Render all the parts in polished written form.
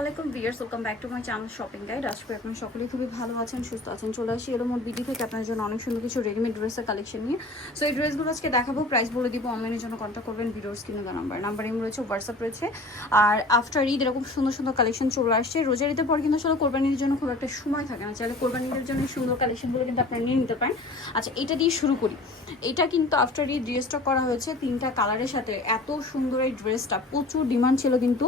আলাইকুম viewers, welcome back to my channel shopping guide. আজকে আপনারা সকলেই খুবই ভালো আছেন, সুস্থ আছেন। চলে আসি এলো মোট বিডি থেকে আপনার জন্য অনেক সুন্দর কিছু রেডিমেড ড্রেসের কালেকশন নিয়ে। সো এই ড্রেসগুলো আজকে দেখাবো, প্রাইস বলে দিব। অনলাইনের জন্য কন্ট্যাক্ট করবেন, ভিডিওর স্ক্রিনে দেওয়া নাম্বার এম রয়েছে, হোয়াটসঅ্যাপ রয়েছে। আর আফটার ঈদ এরকম সুন্দর সুন্দর কালেকশন চলে আসছে। রোজার ঈদের পর কিন্তু আসলে কোরবানির জন্য খুব একটা সময় থাকে না, চাইলে কোরবানির জন্য এই সুন্দর কালেকশনগুলো কিন্তু আপনারা নিয়ে নিতে পারেন। আচ্ছা, এটা দিয়ে শুরু করি। এটা কিন্তু আফটার ঈদ ড্রেসটা করা হয়েছে তিনটা কালারের সাথে। এত সুন্দর এই ড্রেসটা, প্রচুর ডিমান্ড ছিল কিন্তু,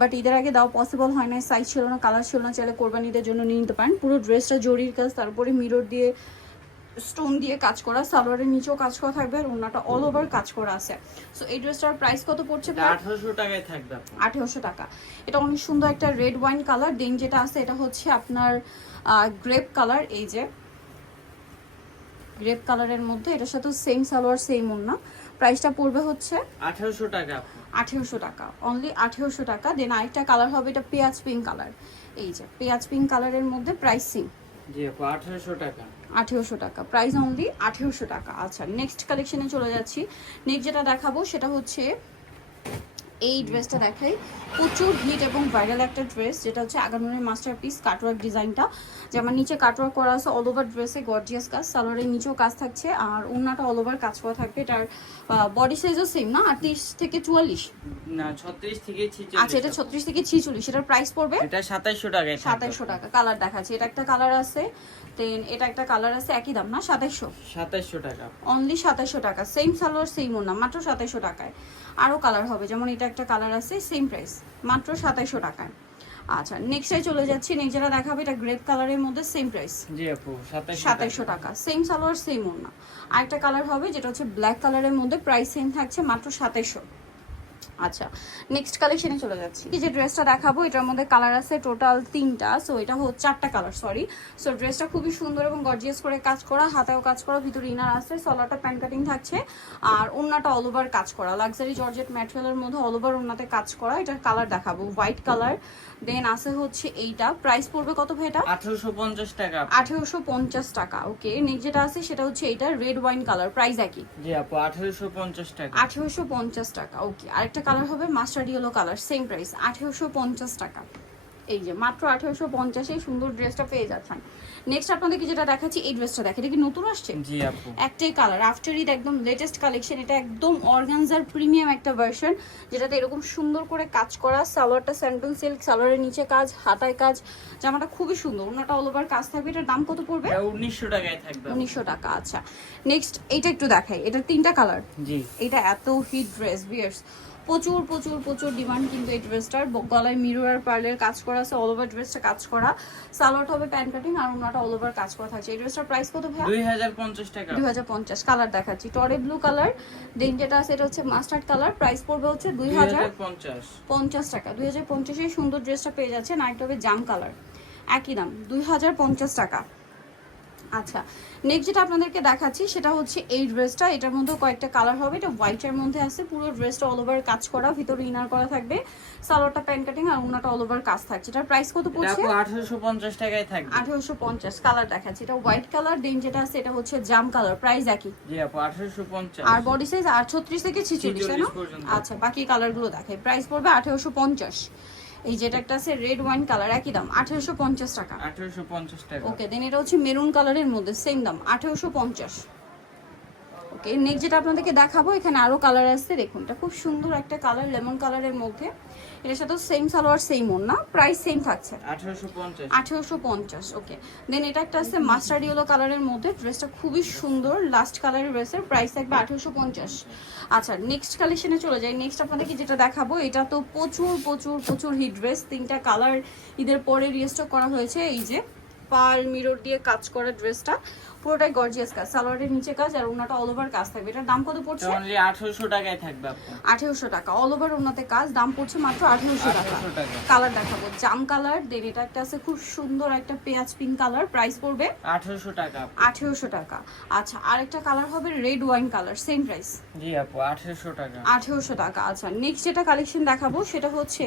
বাট ঈদের আগে দেওয়া পসিবল হয় না, সাইজ ছিল না, কালার ছিল না। চাইলে কোরবানিদের জন্য নিয়ে নিতে পারেন। পুরো ড্রেসটা জরির কাজ, তারপরে মিরর দিয়ে স্টোন দিয়ে কাজ করা, সালোয়ারের নিচেও কাজ করা থাকবে, আর ওনাটা অল ওভার কাজ করা আছে। সো এই ড্রেসটার প্রাইস কত পড়ছে? 1800 টাকায় থাকবে। 1800 টাকা। এটা অনেক সুন্দর একটা রেড ওয়াইন কালার। দেন যেটা আছে এটা হচ্ছে আপনার গ্রেপ কালার। এই যে গ্রেপ কালারের মধ্যে, এটার সাথে সেম সালোয়ার সেম ওন্না। প্রাইসটা পড়বে হচ্ছে 1800 টাকা। 1800 টাকা, অনলি 1800 টাকা। দেন আরেকটা কালার হবে, এটা পেঁয়াজ পিঙ্ক কালার। এই যে পেঁয়াজ পিঙ্ক কালারের মধ্যে প্রাইস সেম। জি আপু, 1800 টাকা। 1800 টাকা, প্রাইস অনলি 1800 টাকা। আচ্ছা, নেক্সট কালেকশনে চলে যাচ্ছি। নেক্সট যেটা দেখাবো সেটা হচ্ছে এই ড্রেসটা দেখাই। প্রচুর হিট এবং ভাইরাল একটা ড্রেস, যেটা হচ্ছে আগানুরের মাস্টারপিস কাটওয়ার্ক ডিজাইনটা। যেমন নিচে কাটওয়ার্ক করা আছে, অল ওভার ড্রেসে গর্জিয়াস কাজ, সালোয়ারের নিচেও কাজ থাকছে, আর ওন্নাটা অল ওভার কাজ করা থাকবে। এটার বডি সাইজও সেম না, 38 থেকে 44, না 36 থেকে 46। আচ্ছা এটা 36 থেকে 46। এটার প্রাইস পড়বে এটা 2700 টাকায়। 2700 টাকা। কালার দেখাচ্ছি, এটা একটা কালার আছে, দেন এটা একটা কালার আছে, একই দাম না? 2700 টাকা। অনলি 2700 টাকা। সেম সালোয়ার সেম ওন্না, মাত্র 2700 টাকায়। আরও কালার হবে, যেমন এটা একটা কালার আছে, সেম প্রাইস, মাত্র 2700 টাকায়। আচ্ছা, নেক্সটে চলে যাচ্ছি। নেক্সট যেটা দেখাবে এটা গ্রেপ কালারের মধ্যে, সেম প্রাইস, জি আপু 2700 টাকা। সেম সালোয়ার সেম ওন্না। আরেকটা কালার হবে যেটা হচ্ছে ব্ল্যাক কালারের মধ্যে, প্রাইস সেম থাকছে, মাত্র 2700। আচ্ছা, নেক্সট কালেকশনে চলে যাচ্ছি। এই যে ড্রেসটা দেখাবো, এটার মধ্যে কালার আছে টোটাল 3টা। সো এটা হচ্ছে 4টা কালার, সরি। সো ড্রেসটা খুবই সুন্দর এবং গর্জিয়াস করে কাজ করা, হাতেও কাজ করা, ভিতরে ইনার আছে, সলারটা প্যান্ট কাটিং থাকছে, আর ওন্নাটা অল ওভার কাজ করা, লাক্সারি জর্জেট ম্যাটেরিয়ালের মধ্যে অল ওভার ওন্নাতে কাজ করা। এটার কালার দেখাবো হোয়াইট কালার। দেন আছে হচ্ছে এইটা, প্রাইস পড়বে কত ভাই? এটা 1850 টাকা। 1850 টাকা। ওকে, নেক্সট যেটা আছে সেটা হচ্ছে এইটা রেড ওয়াইন কালার, প্রাইস একই, জি আপু 1850 টাকা। 1850 টাকা। ওকে, আরেকটা কালার হবে mustard yellow colour, same price, 1850 টাকা। এই যে মাত্র 1850 সুন্দর ড্রেসটা পেয়ে যাচ্ছেন। নেক্সট আপনাদেরকে যেটা দেখাচ্ছি, এই ড্রেসটা দেখেন, এটা কি নতুন আসছে? জি আপু, একটাই কালার, আফটার ঈদ একদম লেটেস্ট কালেকশন। এটা একদম অর্গানজার প্রিমিয়াম একটা ভার্সন, যেটাতে এরকম সুন্দর করে কাজ করা, সালোয়ারটা স্যান্ডন সিল্ক, সালোয়ারের নিচে কাজ, হাতায় কাজ, জামাটা খুবই সুন্দর, ওনাটা অল ওভার কাজ থাকবে। এটার দাম কত পড়বে? এটা 1900 টাকায় থাকবে। 1900 টাকা। আচ্ছা, নেক্সট এইটা একটু দেখাই। এটা 3টা কালার। জি, এটা এত হিট ড্রেস ভিউয়ার্স, প্রচুর প্রচুর প্রচুর ডিমান্ড কিন্তু এই ড্রেসটার। গলায় মিরর আর পার্লের কাজ করা আছে, অল ওভার ড্রেসটা কাজ করা, সালোয়ারটা হবে প্যান্ট কাটিং, আর ওনাটা অল ওভার কাজ করা থাকছে। এই ড্রেসটার প্রাইস কত ভাইয়া? 2050 টাকা। 2050। কালার দেখাচ্ছি, টরে ব্লু কালার। দেন যেটা আছে এটা হচ্ছে মাস্টার্ড কালার, প্রাইস পড়বে হচ্ছে 2050 টাকা। 2050 সুন্দর ড্রেসটা পেয়ে যাচ্ছে। নাইট হবে জাম কালার, একই দাম, 2050 টাকা। আচ্ছা, নেক্সট যেটা আপনাদেরকে দেখাচ্ছি সেটা হচ্ছে এই ড্রেসটা। এটার মধ্যে কয়েকটা কালার হবে, এটা হোয়াইটের মধ্যে আছে, পুরো ড্রেসটা অল ওভার কাজ করা, ভিতরে ইনার করা থাকবে, সালোয়ারটা প্যান্ট কাটিং, আর ওনাটা অল ওভার কাজ থাকছে। এটার প্রাইস কত পড়ছে? 1850 টাকায় থাকবে। 1850। কালার দেখাচ্ছি, এটা হোয়াইট কালার। দেন যেটা আছে এটা হচ্ছে জাম কালার, প্রাইস একই, জি আপু 1850। আর বডি সাইজ 38 থেকে 46, তাই না? পর্যন্ত। আচ্ছা, বাকি কালারগুলো দেখাই। প্রাইস পড়বে 1850। এই যেটা একটা আছে রেড ওয়াইন কালার, একই দাম, 1850 টাকা। 1850 টাকা। ওকে, দেন এটা হচ্ছে মেরুন কালারের মধ্যে, সেম দাম, 1850। ওকে, নেক্সট যেটা আপনাদেরকে দেখাবো, এখানে আরো কালার আছে, দেখুন এটা খুব সুন্দর একটা কালার, লেমন কালারের মধ্যে। এটার সাথে সেম সালোয়ার সেম ওন্না, প্রাইস সেম থাকছে, 1850। 1850। ওকে, দেন এটা একটা আছে মাস্টার্ড ইয়েলো কালারের মধ্যে, ড্রেসটা খুবই সুন্দর, লাস্ট কালারের ড্রেসের প্রাইস থাকবে 1850। আচ্ছা, নেক্সট কালেকশনে চলে যাই। নেক্সট আপনাদেরকে যেটা দেখাবো, এটা তো প্রচুর প্রচুর প্রচুর হিট ড্রেস, 3টা কালার ঈদের পরে রিস্টক করা হয়েছে। এই যে পার্ল মিরর দিয়ে কাজ করা ড্রেসটা, পুরোটাই গর্জিয়াস কাজ, সালোয়ারের নিচে কাজ, আর ওনাটা অল ওভার কাজ থাকবে। এটার দাম কত পড়ছে? অনলি 1800 টাকায় থাকবে আপু। 1800 টাকা, অল ওভার ওনাতে কাজ, দাম পড়ছে মাত্র 1800 টাকা। 1800 টাকা। কালার দেখাবো, জাম কালার। দেন এটা একটা আছে খুব সুন্দর একটা পেঁয়াজ পিঙ্ক কালার, প্রাইস পড়বে 1800 টাকা। 1800 টাকা। আচ্ছা, আরেকটা কালার হবে red wine colour, same price, জি আপু 1800 টাকা। 1800 টাকা। আচ্ছা, নেক্সট যেটা কালেকশন দেখাবো সেটা হচ্ছে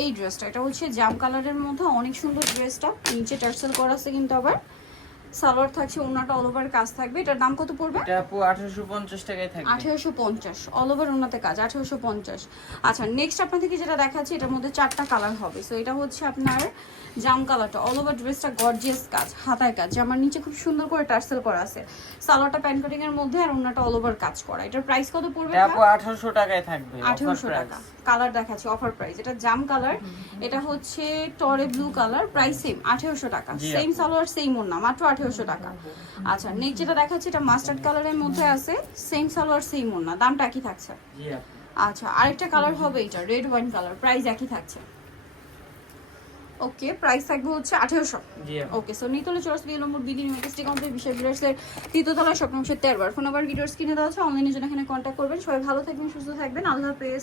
এই ড্রেসটা। এটা হচ্ছে জাম কালারের মধ্যে, অনেক সুন্দর ড্রেসটা, নিচে টার্সেল করা আছে কিন্তু আবার, সালোয়ার থাকছে, ওনাটা অল ওভার কাজ থাকবে। এটার দাম কত পড়বে? এটা আপু 1850 টাকায় থাকবে। 1850 অল ওভার ওনাতে কাজ, 1850। আচ্ছা নেক্সট আপনাদেরকে যেটা দেখাচ্ছি এটার মধ্যে 4টা কালার হবে। সো এটা হচ্ছে আপনার জাম কালারটা, অল ওভার ড্রেসটা গর্জিয়াস কাজ, হাতায় কাজ, জামার নিচে খুব সুন্দর করে টার্সেল করা আছে। সালোয়ারটা প্যান্ট কাটিং এর মধ্যে আর ওনাটা অল ওভার কাজ করা। এটার প্রাইস কত পড়বে? এটা আপু 1800 টাকায় থাকবে। 1800 টাকা। কালার দেখাচ্ছি অফার প্রাইস। এটা জাম কালার, এটা হচ্ছে টরে ব্লু কালার, প্রাইস সেম 1800 টাকা। সেম সালোয়ার সেম ওন্না, মাত্র 1800 টাকা। আচ্ছা নেক্সট যেটা দেখাচ্ছি এটা মাস্টার্ড কালারের মধ্যে আছে, সেম সালোয়ার সেম ওন্না, দামটা একই থাকছে। জি আপু। আচ্ছা আরেকটা কালার হবে এটা রেড ওয়াইন কালার, প্রাইস একই থাকছে। ওকে প্রাইস থাকবে হচ্ছে 1800। জি আপু। ওকে সো নিতলে চরস বিল নম্বর বিডি ইউনিভার্সিটি কমপ্লিট বিশাল বিরাসের তৃতীয়তলা স্বপ্নংশের 13 ফোন নাম্বার ভিডিওস কিনে দেওয়া আছে, অনলাইনে জন্য এখানে কন্ট্যাক্ট করবেন। সবাই ভালো থাকবেন, সুস্থ থাকবেন, আল্লাহ হাফেজ।